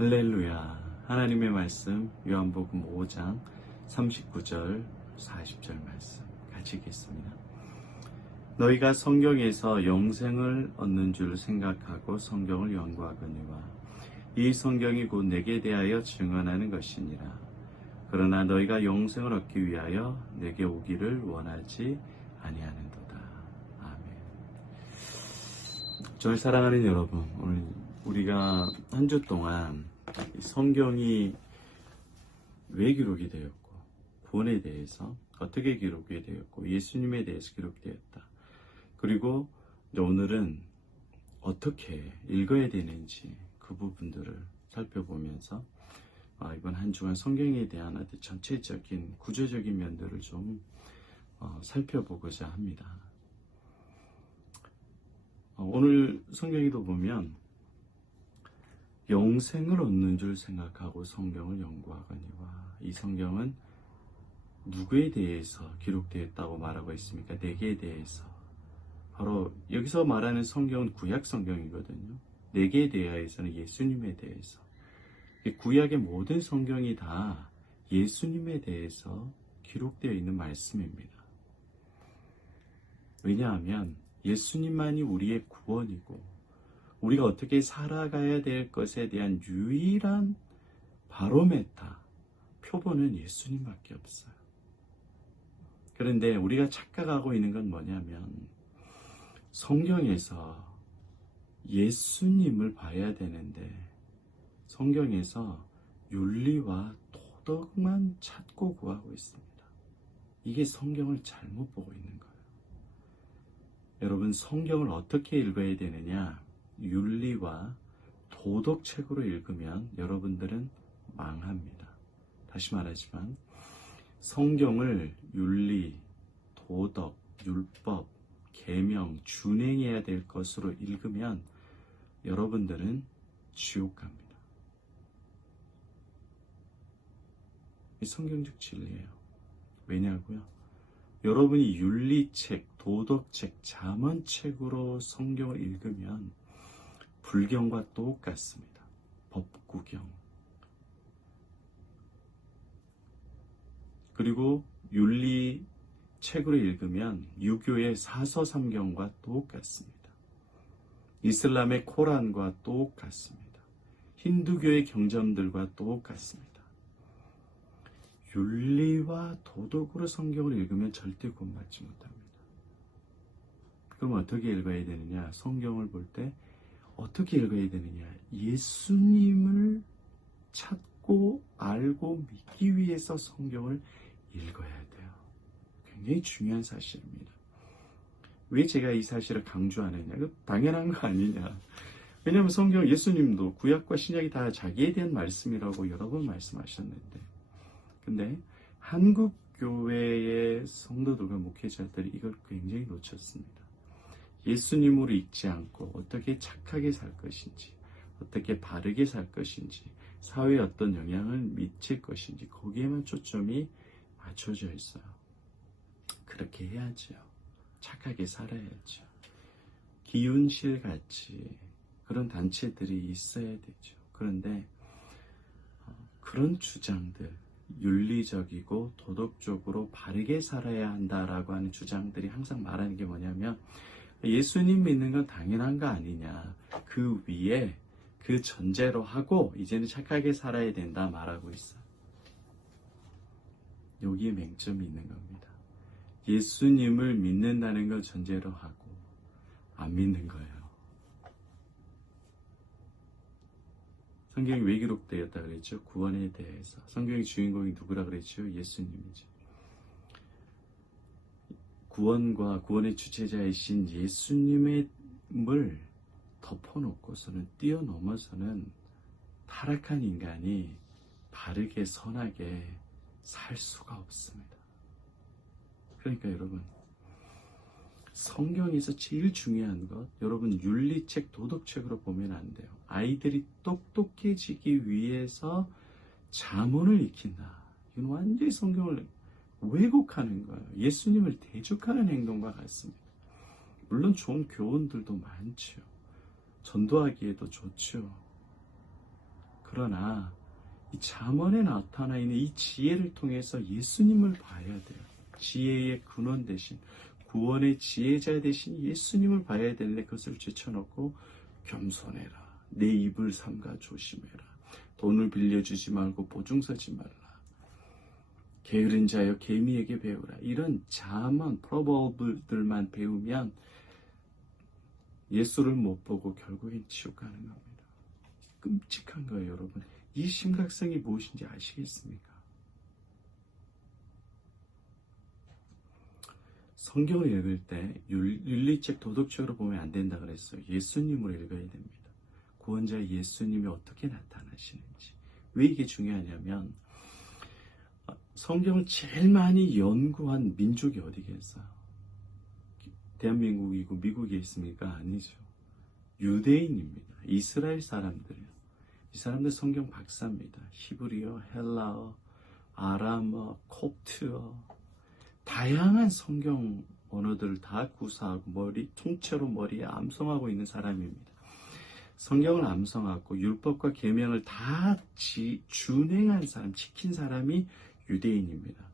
할렐루야. 하나님의 말씀 요한복음 5장 39절 40절 말씀 같이 읽겠습니다. 너희가 성경에서 영생을 얻는 줄 생각하고 성경을 연구하거니와 이 성경이 곧 내게 대하여 증언하는 것이니라. 그러나 너희가 영생을 얻기 위하여 내게 오기를 원하지 아니하는도다. 아멘. 저를 사랑하는 여러분, 오늘 우리가 한 주 동안 성경이 왜 기록이 되었고, 구원에 대해서 어떻게 기록이 되었고, 예수님에 대해서 기록되었다. 그리고 오늘은 어떻게 읽어야 되는지 그 부분들을 살펴보면서 이번 한 주간 성경에 대한 아주 전체적인 구조적인 면들을 좀 살펴보고자 합니다. 오늘 성경에도 보면 영생을 얻는 줄 생각하고 성경을 연구하거니와 이 성경은 누구에 대해서 기록되었다고 말하고 있습니까? 내게 대해서. 바로 여기서 말하는 성경은 구약 성경이거든요. 내게 대하여서는 예수님에 대해서. 구약의 모든 성경이 다 예수님에 대해서 기록되어 있는 말씀입니다. 왜냐하면 예수님만이 우리의 구원이고 우리가 어떻게 살아가야 될 것에 대한 유일한 바로메타, 표본은 예수님밖에 없어요. 그런데 우리가 착각하고 있는 건 뭐냐면 성경에서 예수님을 봐야 되는데 성경에서 윤리와 도덕만 찾고 구하고 있습니다. 이게 성경을 잘못 보고 있는 거예요. 여러분, 성경을 어떻게 읽어야 되느냐? 윤리와 도덕책으로 읽으면 여러분들은 망합니다. 다시 말하지만 성경을 윤리, 도덕, 율법, 계명, 준행해야 될 것으로 읽으면 여러분들은 지옥 갑니다. 이 성경적 진리예요. 왜냐고요? 여러분이 윤리책, 도덕책, 잠언책으로 성경을 읽으면 불경과 똑같습니다. 법구경. 그리고 윤리책으로 읽으면 유교의 사서삼경과 똑같습니다. 이슬람의 코란과 똑같습니다. 힌두교의 경전들과 똑같습니다. 윤리와 도덕으로 성경을 읽으면 절대 구원받지 못합니다. 그럼 어떻게 읽어야 되느냐? 성경을 볼 때 어떻게 읽어야 되느냐? 예수님을 찾고 알고 믿기 위해서 성경을 읽어야 돼요. 굉장히 중요한 사실입니다. 왜 제가 이 사실을 강조하느냐? 이거 당연한 거 아니냐? 왜냐하면 성경, 예수님도 구약과 신약이 다 자기에 대한 말씀이라고 여러 번 말씀하셨는데, 근데 한국 교회의 성도들과 목회자들이 이걸 굉장히 놓쳤습니다. 예수님으로 읽지 않고 어떻게 착하게 살 것인지, 어떻게 바르게 살 것인지, 사회에 어떤 영향을 미칠 것인지 거기에만 초점이 맞춰져 있어요. 그렇게 해야죠. 착하게 살아야죠. 기운실같이 그런 단체들이 있어야 되죠. 그런데 그런 주장들, 윤리적이고 도덕적으로 바르게 살아야 한다라고 하는 주장들이 항상 말하는 게 뭐냐면 예수님 믿는 건 당연한 거 아니냐. 그 위에 그 전제로 하고 이제는 착하게 살아야 된다 말하고 있어요. 여기에 맹점이 있는 겁니다. 예수님을 믿는다는 걸 전제로 하고 안 믿는 거예요. 성경이 왜 기록되었다 그랬죠? 구원에 대해서. 성경의 주인공이 누구라 그랬죠? 예수님이죠. 구원과 구원의 주체자이신 예수님을 덮어놓고서는 뛰어넘어서는 타락한 인간이 바르게 선하게 살 수가 없습니다. 그러니까 여러분, 성경에서 제일 중요한 것, 여러분 윤리책, 도덕책으로 보면 안 돼요. 아이들이 똑똑해지기 위해서 잠언을 익힌다. 이건 완전히 성경을 왜곡하는 거예요. 예수님을 대적하는 행동과 같습니다. 물론 좋은 교훈들도 많죠. 전도하기에도 좋죠. 그러나 이 잠언에 나타나 있는 이 지혜를 통해서 예수님을 봐야 돼요. 지혜의 근원 대신, 구원의 지혜자 대신 예수님을 봐야 되는데 그것을 제쳐놓고 겸손해라, 내 입을 삼가 조심해라, 돈을 빌려주지 말고 보증서지 말라, 게으른 자여 개미에게 배우라, 이런 잠언 프로버브들만 배우면 예수를 못 보고 결국엔 지옥 가는 겁니다. 끔찍한 거예요, 여러분. 이 심각성이 무엇인지 아시겠습니까? 성경을 읽을 때 윤리책, 도덕적으로 보면 안 된다 그랬어요. 예수님으로 읽어야 됩니다. 구원자 예수님이 어떻게 나타나시는지. 왜 이게 중요하냐면 성경을 제일 많이 연구한 민족이 어디겠어요? 대한민국이고 미국에 있습니까? 아니죠. 유대인입니다. 이스라엘 사람들이요. 이 사람들 성경 박사입니다. 히브리어, 헬라어, 아람어, 콥트어, 다양한 성경 언어들을 다 구사하고 통째로 머리에 암송하고 있는 사람입니다. 성경을 암송하고 율법과 계명을 다 준행한 사람, 지킨 사람이 유대인입니다.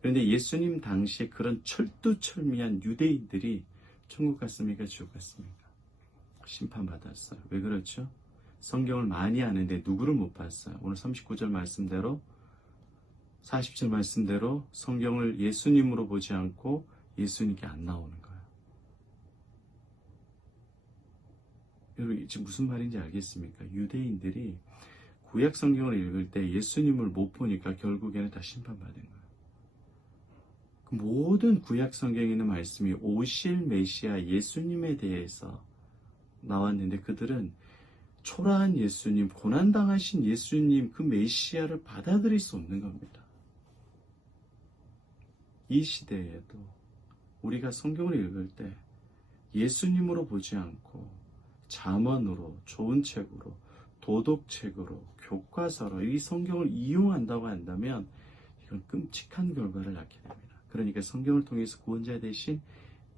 그런데 예수님 당시에 그런 철두철미한 유대인들이 천국 갔습니까? 지옥 갔습니까? 심판받았어요. 왜 그렇죠? 성경을 많이 아는데 누구를 못 봤어요? 오늘 39절 말씀대로, 40절 말씀대로 성경을 예수님으로 보지 않고 예수님께 안 나오는 거예요. 여러분 지금 무슨 말인지 알겠습니까? 유대인들이 구약 성경을 읽을 때 예수님을 못 보니까 결국에는 다 심판받은 거예요. 모든 구약 성경에 있는 말씀이 오실 메시아 예수님에 대해서 나왔는데 그들은 초라한 예수님, 고난당하신 예수님, 그 메시아를 받아들일 수 없는 겁니다. 이 시대에도 우리가 성경을 읽을 때 예수님으로 보지 않고 잠언으로, 좋은 책으로, 도덕책으로, 교과서로 이 성경을 이용한다고 한다면 이건 끔찍한 결과를 낳게 됩니다. 그러니까 성경을 통해서 구원자 대신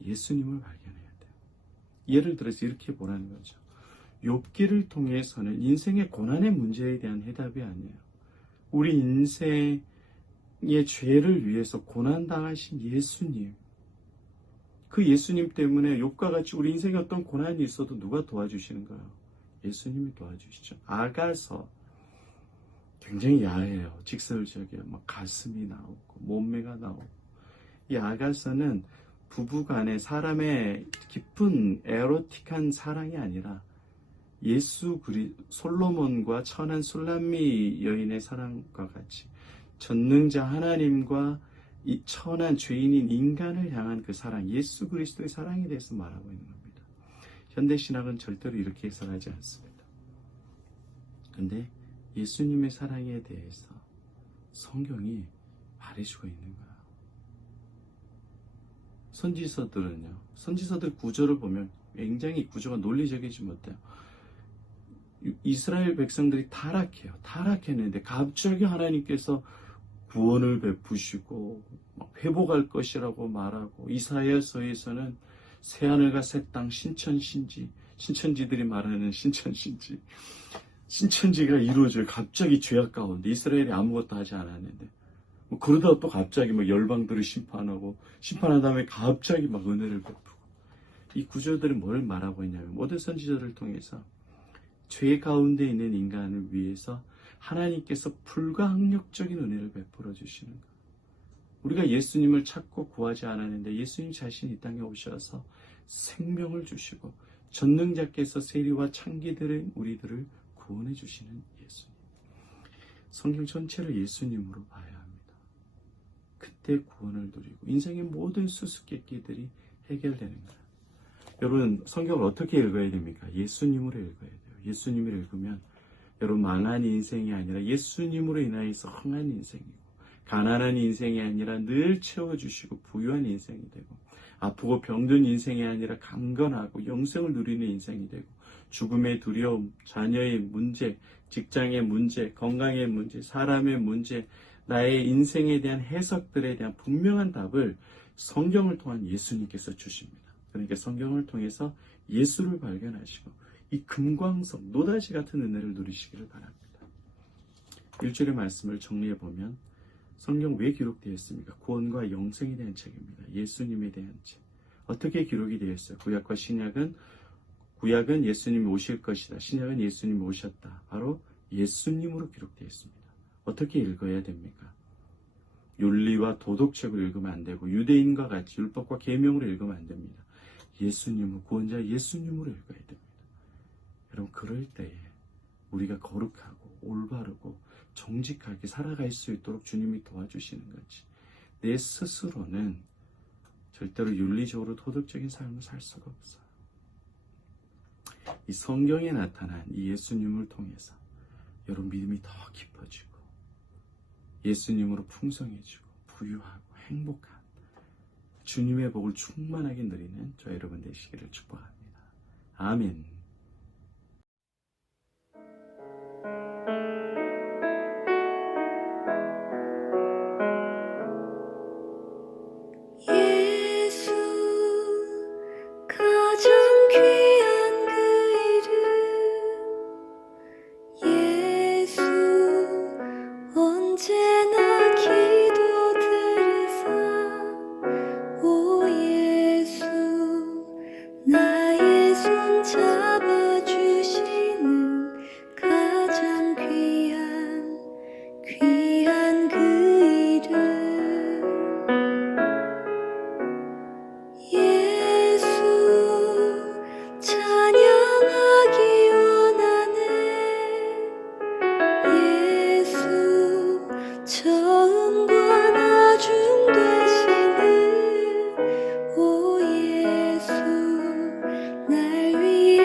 예수님을 발견해야 돼요. 예를 들어서 이렇게 보라는 거죠. 욥기를 통해서는 인생의 고난의 문제에 대한 해답이 아니에요. 우리 인생의 죄를 위해서 고난당하신 예수님, 그 예수님 때문에 욥과 같이 우리 인생에 어떤 고난이 있어도 누가 도와주시는 거예요? 예수님이 도와주시죠. 아가서 굉장히 야해요. 직설적이에요. 막 가슴이 나오고 몸매가 나오고. 이 아가서는 부부간의 사람의 깊은 에로틱한 사랑이 아니라 솔로몬과 천한 술람미 여인의 사랑과 같이 전능자 하나님과 이 천한 죄인인 인간을 향한 그 사랑, 예수 그리스도의 사랑에 대해서 말하고 있는 겁니다. 현대신학은 절대로 이렇게 해석하지 않습니다. 그런데 예수님의 사랑에 대해서 성경이 말해주고 있는 거예요. 선지서들 구조를 보면 굉장히 구조가 논리적이지 못해요. 이스라엘 백성들이 타락해요. 타락했는데 갑자기 하나님께서 구원을 베푸시고 회복할 것이라고 말하고, 이사야서에서는 새하늘과 새 땅, 신천신지, 신천지들이 말하는 신천신지, 신천지가 이루어져요. 갑자기 죄악 가운데 이스라엘이 아무것도 하지 않았는데 그러다가 또 갑자기 열방들을 심판하고, 심판한 다음에 갑자기 은혜를 베푸고. 이 구조들은 뭘 말하고 있냐면 모든 선지자들을 통해서 죄 가운데 있는 인간을 위해서 하나님께서 불가항력적인 은혜를 베풀어 주시는 것. 우리가 예수님을 찾고 구하지 않았는데 예수님 자신이 이 땅에 오셔서 생명을 주시고 전능자께서 세리와 창기들의 우리들을 구원해 주시는 예수님. 성경 전체를 예수님으로 봐야 합니다. 그때 구원을 누리고 인생의 모든 수수께끼들이 해결되는 거예요. 여러분 성경을 어떻게 읽어야 됩니까? 예수님으로 읽어야 돼요. 예수님을 읽으면 여러분 망한 인생이 아니라 예수님으로 인하여서 흥한 인생이고, 가난한 인생이 아니라 늘 채워주시고 부유한 인생이 되고, 아프고 병든 인생이 아니라 강건하고 영생을 누리는 인생이 되고, 죽음의 두려움, 자녀의 문제, 직장의 문제, 건강의 문제, 사람의 문제, 나의 인생에 대한 해석들에 대한 분명한 답을 성경을 통한 예수님께서 주십니다. 그러니까 성경을 통해서 예수를 발견하시고 이 금광석, 노다지 같은 은혜를 누리시기를 바랍니다. 1절의 말씀을 정리해 보면 성경 왜 기록되었습니까? 구원과 영생에 대한 책입니다. 예수님에 대한 책. 어떻게 기록이 되었어요? 구약과 신약은 구약은 예수님이 오실 것이다. 신약은 예수님이 오셨다. 바로 예수님으로 기록되어 있습니다. 어떻게 읽어야 됩니까? 윤리와 도덕책으로 읽으면 안 되고 유대인과 같이 율법과 계명으로 읽으면 안 됩니다. 예수님을 구원자 예수님으로 읽어야 됩니다. 여러분 그럴 때에 우리가 거룩하고 올바르고 정직하게 살아갈 수 있도록 주님이 도와주시는 거지. 내 스스로는 절대로 윤리적으로 도덕적인 삶을 살 수가 없어요. 이 성경에 나타난 이 예수님을 통해서 여러분 믿음이 더 깊어지고 예수님으로 풍성해지고 부유하고 행복한 주님의 복을 충만하게 누리는 저 여러분 되시기를 축복합니다. 아멘. 예수 가장 귀한 그 이름 예수 언제나 기도 들으사 오 예수 나의 손 잡아주시는 가장 귀한 그 이름 예수 찬양하기 원하네 예수 처음과 나중 되시는 오 예수 날 위해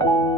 주